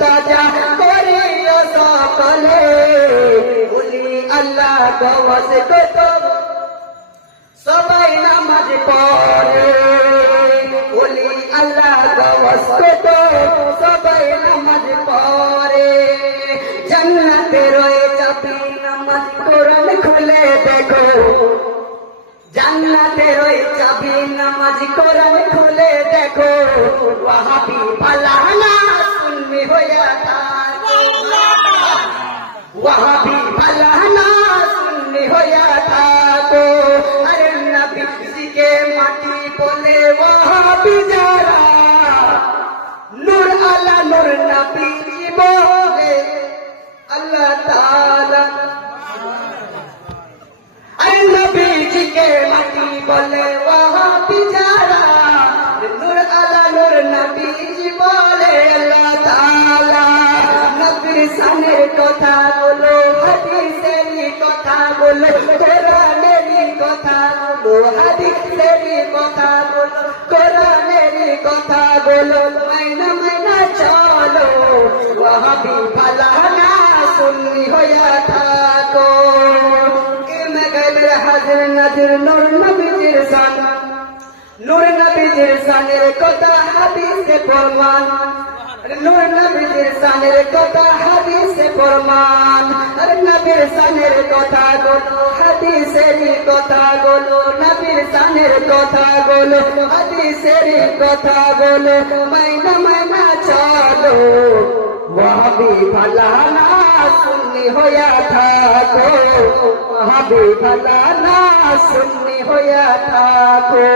তাজা করিও সকলে ওলি আল্লাহ গওয়াস কত সবাই নামাজ পড়ে ওলি আল্লাহ গওয়াস কত সবাই নামাজ পড়ে জান্নাতে রয়ে চাবি নামাজ কোরআন খুলে দেখো জান্নাতে রয়ে চাবি নামাজ কোরআন খুলে দেখো ওয়াহাবি ফালানা সুন্নি হইয়া থাকো ওয়াহাবি ফালানা সুন্নি হইয়া থাকো আরে নবীজিকে মাটি বলে ওয়াহাবি যারা নূর আলা নূর নবীজি বলে আল্লাহ তাআলা আরে নবীজিকে মাটি বলে ওয়াহাবি যারা নূর আলা নূর নবীজি বলে আল্লাহ তাআলা নবীর শানের কথা বলো হাদিসের কথা বলো কোরআনের কথা বলো হাদিসের কথা বলো কোরআনের কথা বলো মাইনা মাইনা চলো ওয়াহাবি ফালানা সুন্নি হইয়া থাকো হাজির নাজির নূর নবীজির শান নূর নবীজির শানের কথা হাদিসে প্রমাণ নূর নবীজির শানের কথা হাদিসে প্রমাণ আর নবীর শানের কথা বলো হাদিসের কথা বলো নবীর শানের কথা বলো হাদিসের কথা বলো মাইনা মাইনা চলো ওয়াহাবি ফালানা সুন্নি হইয়া থাকো ওয়াহাবি ফালানা সুন্নি হইয়া থাকো